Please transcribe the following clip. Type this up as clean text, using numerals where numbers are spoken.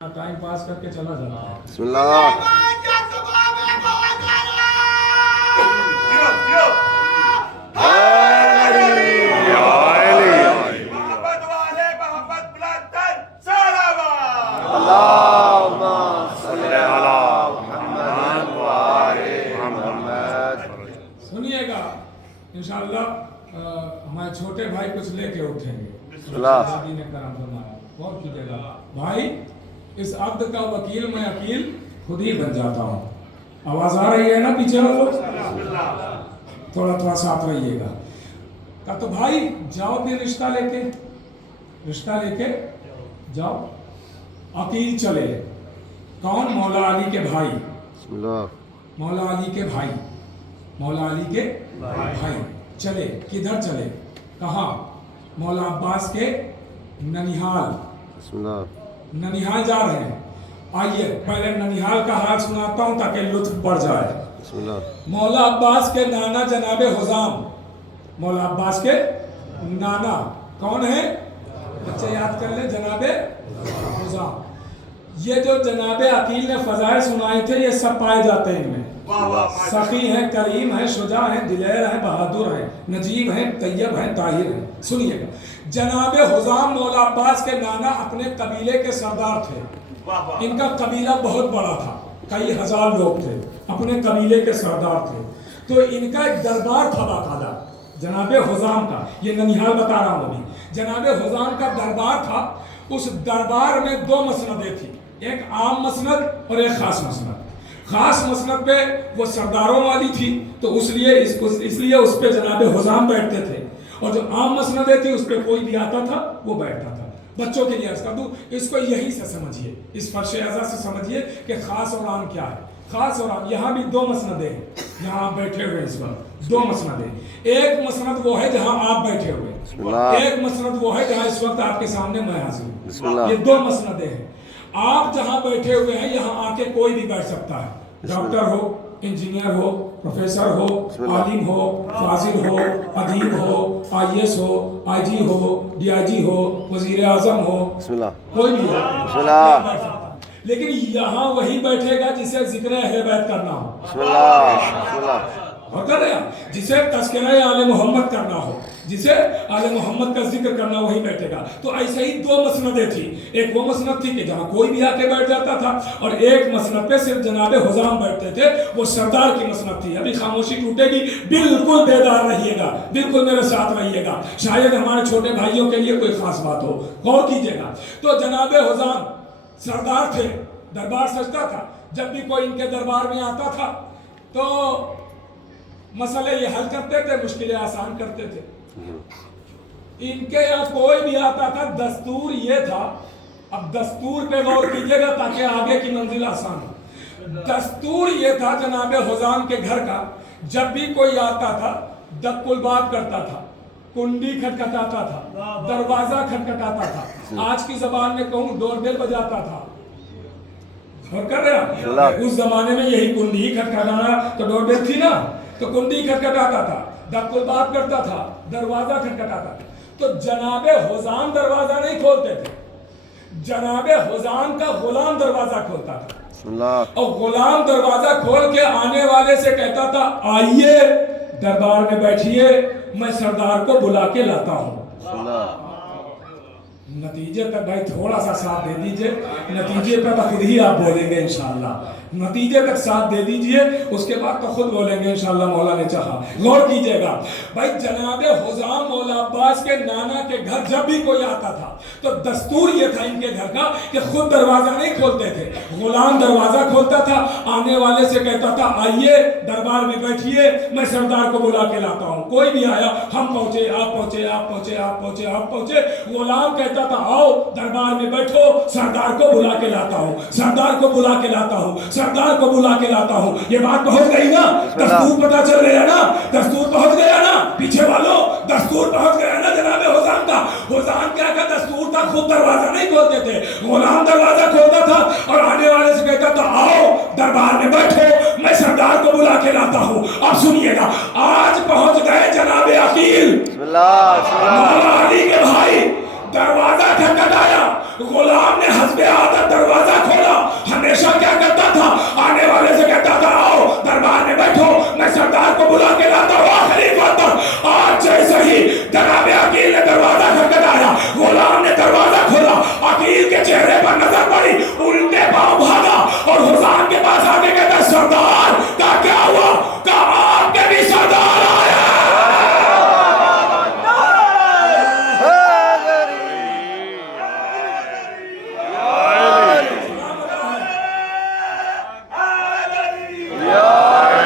Time pass کر کے چلا جانا ہے۔ بسم اللہ سنیے گا انشاءاللہ ہمارے چھوٹے بھائی کچھ لے کے اٹھیں گے۔ شادی نے کرم فرمایا غور کیجیے گا بھائی، اس عبد کا وکیل میں عقیل خود ہی بن جاتا ہوں۔ آواز آ رہی ہے نا پیچھے والوں؟ تھوڑا ساتھ رہیے گا۔ کہا تو بھائی جاؤ بھی رشتہ لے کے جاؤ۔ عقیل چلے، کون؟ مولا علی کے بھائی، مولا علی کے بھائی، مولا علی کے بھائی چلے۔ کدھر چلے؟ کہاں؟ مولا عباس کے ننیحال، ننیحال جا رہے ہیں۔ آئیے پہلے ننیحال کا حال سناتا ہوں تاکہ لطف بڑھ جائے۔ مولا عباس کے نانا جناب حزام، مولا عباس کے نانا کون ہیں؟ بچے یاد کر لیں، جناب حزام۔ یہ جو جناب عقیل نے فضائل سنائے تھے یہ سب پائے جاتے ہیں ان میں۔ سخی ہیں، کریم ہیں، شجاع ہیں، دلیر ہیں، بہادر ہیں، نجیب ہیں، طیب ہیں، طاہر ہیں۔ سنیے گا، جناب حزام مولا عباس کے نانا اپنے قبیلے کے سردار تھے۔ ان کا قبیلہ بہت بڑا تھا، کئی ہزار لوگ تھے، اپنے قبیلے کے سردار تھے۔ تو ان کا ایک دربار تھا باقاعدہ جناب حزام کا، یہ ننیحال بتا رہا ہوں ابھی۔ جناب حزام کا دربار تھا، اس دربار میں دو مسندیں تھیں، ایک عام مسند اور ایک خاص مسند۔ خاص مسند پہ وہ سرداروں والی تھی تو اس لیے اس پہ جناب حزام بیٹھتے تھے، اور جو عام مسندیں تھی اس پہ کوئی بھی آتا تھا وہ بیٹھتا تھا۔ بچوں کے لیے عرض کر دوں، اس کو یہی سے سمجھیے، اس فرش اعضا سے سمجھیے کہ خاص اور عام کیا ہے۔ خاص اور عام، یہاں بھی دو مسندیں ہیں، جہاں آپ بیٹھے ہوئے اس وقت دو مسندیں۔ ایک مسند وہ ہے جہاں آپ بیٹھے ہوئے، ایک مسند وہ ہے جہاں اس وقت آپ کے سامنے میں حاضر ہوں۔ یہ دو مسندیں ہیں۔ آپ جہاں بیٹھے ہوئے ہیں یہاں آ کے کوئی بھی بیٹھ سکتا ہے، ڈاکٹر ہو، انجینئر ہو، پروفیسر ہو، عالم ہو، فاضل ہو، ادیب ہو، I S who, I G who, D I جی ہو، وزیر اعظم ہو، کوئی بھی ہو، لیکن یہاں وہی بیٹھے گا جسے ذکر اہل بیت کرنا ہو، جسے تذکرہ آل محمد کرنا ہو، جسے آل محمد کا ذکر کرنا، وہی بیٹھے گا۔ تو ایسے ہی دو مسندیں تھی، ایک وہ مسند تھی کہ جہاں کوئی بھی آ کے بیٹھ جاتا تھا، اور ایک مسند پہ صرف جناب حزام بیٹھتے تھے، وہ سردار کی مسند تھی۔ ابھی خاموشی ٹوٹے گی، بالکل بیدار رہیے گا، بالکل میرے ساتھ رہیے گا، شاید ہمارے چھوٹے بھائیوں کے لیے کوئی خاص بات ہو، غور کیجیے گا۔ تو جناب حزام سردار تھے، دربار سجتا تھا۔ جب بھی کوئی ان کے دربار میں آتا تھا تو مسئلے یہ حل کرتے تھے، مشکلیں آسان کرتے تھے۔ ان کے یہاں کوئی بھی آتا تھا، دستور یہ تھا، اب دستور پہ غور کیجیے گا تاکہ آگے کی منزل آسان ہو۔ دستور یہ تھا جناب حزام کے گھر کا، جب بھی کوئی آتا تھا دق الباب کرتا تھا، کنڈی کھٹکھٹاتا تھا، دروازہ کھٹکھٹاتا تھا، آج کی زبان میں کہوں ڈور بیل بجاتا تھا۔ کر رہے ہیں اس زمانے میں یہی کنڈی ہی کھٹکھٹانا، تو ڈور بیل تھی نا، تو کنڈی کھٹکھٹاتا تھا، دق الباب کرتا تھا، دروازہ کھٹکھٹاتا تھا۔ تو جناب حزام دروازہ نہیں کھولتے تھے، جناب حزام کا غلام دروازہ کھولتا تھا، اور غلام دروازہ کھول کے آنے والے سے کہتا تھا آئیے دربار میں بیٹھیے، میں سردار کو بلا کے لاتا ہوں۔ نتیجے تک بھائی تھوڑا سا ساتھ دے دیجئے، نتیجے پہ تو خود ہی آپ بولیں گے انشاءاللہ، نتیجے تک ساتھ دے دیجئے، اس کے بعد تو خود بولیں گے انشاءاللہ مولا نے چاہا۔ غور کیجئے گا بھائی، جناب حزام مولا عباس کے نانا کے گھر جب بھی کوئی آتا تھا تو دستور یہ تھا ان کے گھر کا کہ خود دروازہ نہیں کھولتے تھے، غلام دروازہ کھولتا تھا، آنے والے سے کہتا تھا آئیے دربار میں بیٹھیے، میں سردار کو بلا کے لاتا ہوں۔ کوئی بھی آیا، ہم پہنچے، آپ پہنچے، آپ پہنچے، آپ پہنچے، آپ پہنچے، غلام کہتا تھا آؤ دربار میں بیٹھو، سردار کو بلا کے لاتا ہوں، سردار کو بلا کے لاتا ہوں، سردار کو بلا کے لاتا ہوں۔ یہ بات پہنچ گئی نا؟ دستور پتہ چل گیا نا؟ دستور پہنچ گیا نا؟ پیچھے والوں دستور پہنچ گیا نا جناب حزام کا؟ حزام کیا کا دستور تھا، خود دروازہ نہیں کھولتے تھے، غلام دروازہ کھولتا تھا اور آنے والے سے کہتا تھا آؤ دربار میں بیٹھو، میں سردار کو بلا کے لاتا ہوں۔